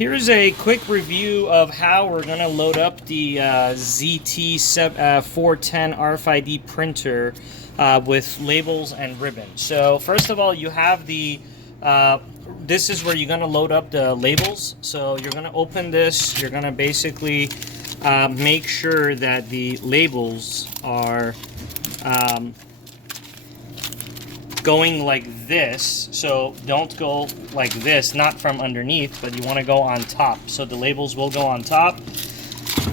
Here's a quick review of how we're going to load up the ZT410 RFID printer with labels and ribbon. So first of all, you have the, this is where you're going to load up the labels. So you're going to open this, you're going to basically make sure that the labels are going like this. So don't go like this, not from underneath, but you want to go on top. So the labels will go on top.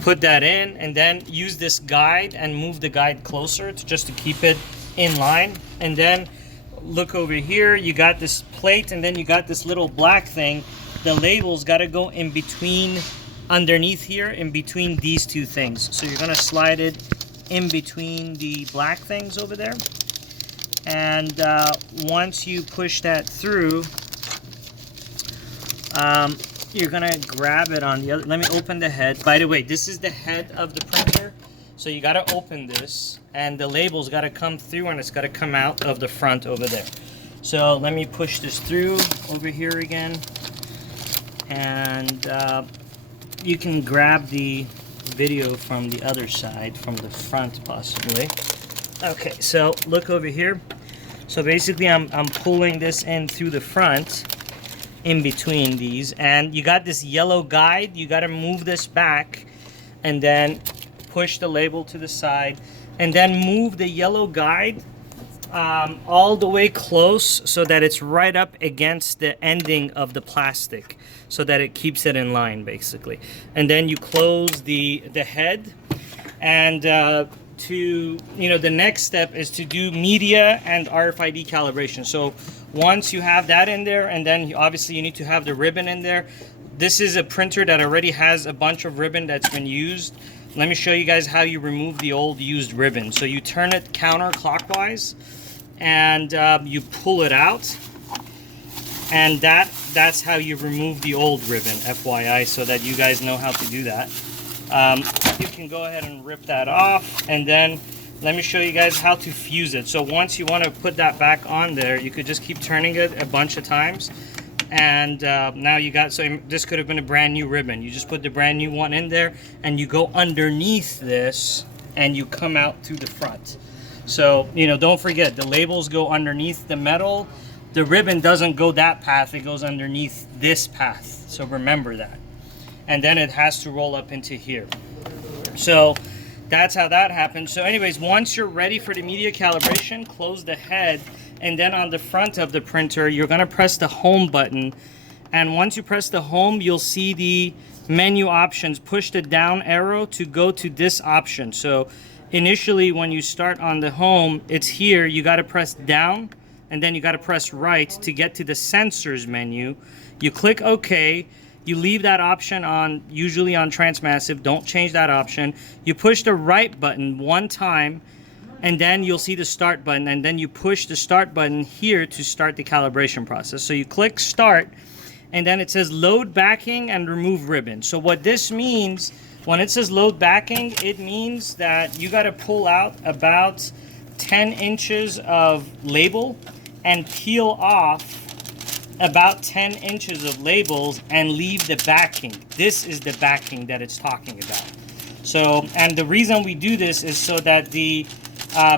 Put that in and then use this guide and move the guide closer just to keep it in line. And then look over here, you got this plate and then you got this little black thing. The labels got to go in between, underneath here, in between these two things. So you're going to slide it in between the black things over there. And once you push that through, you're gonna grab it on the other. Let me open the head. By the way, this is the head of the printer. So you gotta open this and the label's gotta come through and it's gotta come out of the front over there. So let me push this through over here again. And you can grab the video from the other side, from the front possibly. Okay, so look over here. So basically I'm pulling this in through the front in between these, and you got this yellow guide. You got to move this back and then push the label to the side and then move the yellow guide all the way close so that it's right up against the ending of the plastic so that it keeps it in line basically. And then you close the head and the next step is to do media and RFID calibration. So once you have that in there, and then obviously you need to have the ribbon in there. This is a printer that already has a bunch of ribbon that's been used. Let me show you guys how you remove the old used ribbon. So you turn it counterclockwise and you pull it out, and that's how you remove the old ribbon, FYI, so that you guys know how to do that. You can go ahead and rip that off, and then let me show you guys how to fuse it. So once you want to put that back on there, you could just keep turning it a bunch of times, and now you got, so this could have been a brand new ribbon. You just put the brand new one in there and you go underneath this and you come out through the front. So don't forget, the labels go underneath the metal. The ribbon doesn't go that path, it goes underneath this path, so remember that. And then it has to roll up into here. So that's how that happens. So anyways, once you're ready for the media calibration, close the head, and then on the front of the printer, you're gonna press the home button. And once you press the home, you'll see the menu options. Push the down arrow to go to this option. So initially, when you start on the home, it's here. You gotta press down, and then you gotta press right to get to the sensors menu. You click OK. You leave that option on, usually on Transmassive. Don't change that option. You push the right button one time, and then you'll see the start button, and then you push the start button here to start the calibration process. So you click start, and then it says load backing and remove ribbon. So what this means, when it says load backing, it means that you got to pull out about 10 inches of label and peel off about 10 inches of labels and leave the backing. This is the backing that it's talking about. So, and the reason we do this is so that the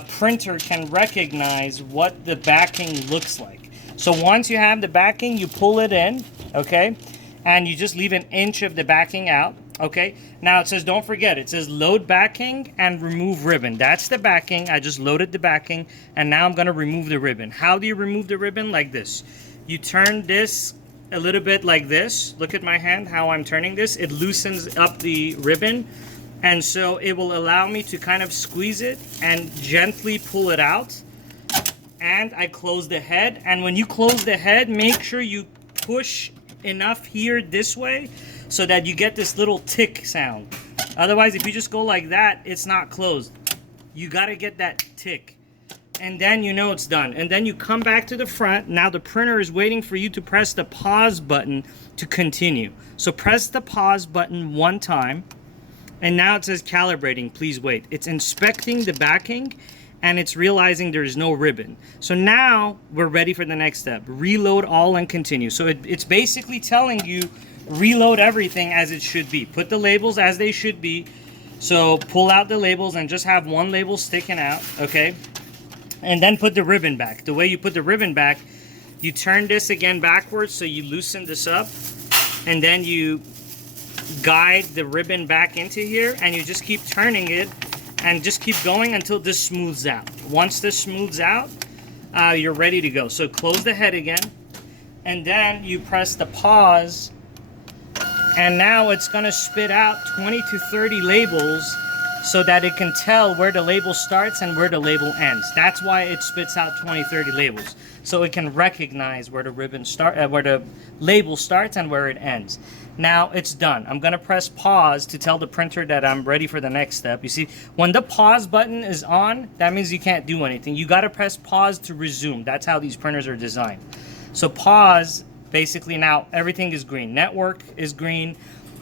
printer can recognize what the backing looks like. So once you have the backing, you pull it in, okay? And you just leave an inch of the backing out, okay? Now it says, don't forget, it says load backing and remove ribbon. That's the backing. I just loaded the backing, and now I'm gonna remove the ribbon. How do you remove the ribbon? Like this. You turn this a little bit like this. Look at my hand, how I'm turning this. It loosens up the ribbon, and so it will allow me to kind of squeeze it and gently pull it out. And I close the head, and when you close the head, make sure you push enough here this way so that you get this little tick sound. Otherwise, if you just go like that, it's not closed. You gotta get that tick. And then you know it's done. And then you come back to the front. Now the printer is waiting for you to press the pause button to continue. So press the pause button one time. And now it says calibrating, please wait. It's inspecting the backing and it's realizing there's no ribbon. So now we're ready for the next step. Reload all and continue. So it's basically telling you reload everything as it should be. Put the labels as they should be. So pull out the labels and just have one label sticking out, okay? And then put the ribbon back. The way you put the ribbon back, you turn this again backwards, so you loosen this up, and then you guide the ribbon back into here, and you just keep turning it and just keep going until this smooths out. Once this smooths out, you're ready to go. So close the head again, and then you press the pause, and now it's gonna spit out 20 to 30 labels so that it can tell where the label starts and where the label ends. That's why it spits out 20, 30 labels. So it can recognize where the where the label starts and where it ends. Now it's done. I'm gonna press pause to tell the printer that I'm ready for the next step. You see, when the pause button is on, that means you can't do anything. You gotta press pause to resume. That's how these printers are designed. So pause, basically now everything is green. Network is green.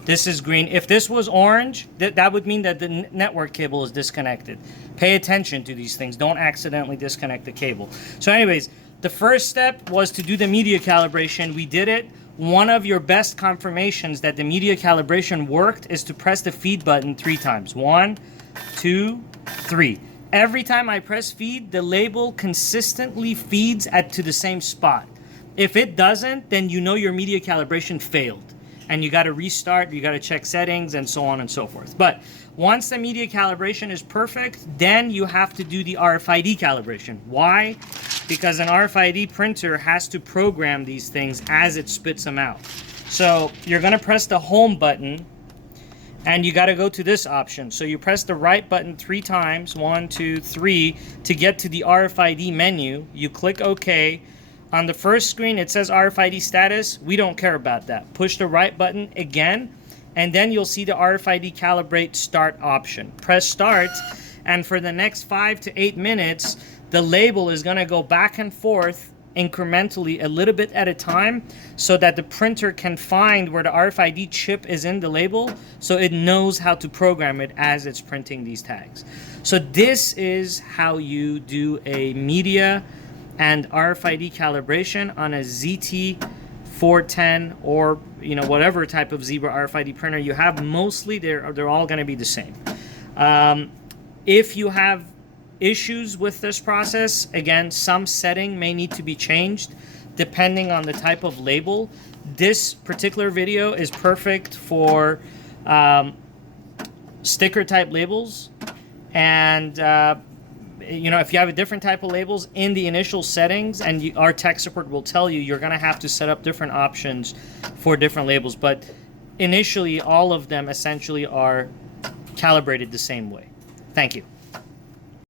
This is green. If this was orange, that would mean that the network cable is disconnected. Pay attention to these things. Don't accidentally disconnect the cable. So anyways, the first step was to do the media calibration. We did it. One of your best confirmations that the media calibration worked is to press the feed button 3 times. 1, 2, 3. Every time I press feed, the label consistently feeds to the same spot. If it doesn't, then you know your media calibration failed. And you got to restart, you got to check settings, and so on and so forth. But once the media calibration is perfect, then you have to do the RFID calibration. Why? Because an RFID printer has to program these things as it spits them out. So you're going to press the home button, and you got to go to this option. So you press the right button 3 times, 1, 2, 3, to get to the RFID menu. You click OK. On the first screen, it says RFID status. We don't care about that. Push the right button again, and then you'll see the RFID Calibrate Start option. Press Start, and for the next 5 to 8 minutes, the label is going to go back and forth incrementally, a little bit at a time, so that the printer can find where the RFID chip is in the label, so it knows how to program it as it's printing these tags. So this is how you do a media and RFID calibration on a ZT410 or whatever type of Zebra RFID printer you have. Mostly they're all going to be the same. If you have issues with this process, again, some setting may need to be changed depending on the type of label. This particular video is perfect for sticker type labels, and if you have a different type of labels in the initial settings, and our tech support will tell you, you're going to have to set up different options for different labels. But initially, all of them essentially are calibrated the same way. Thank you.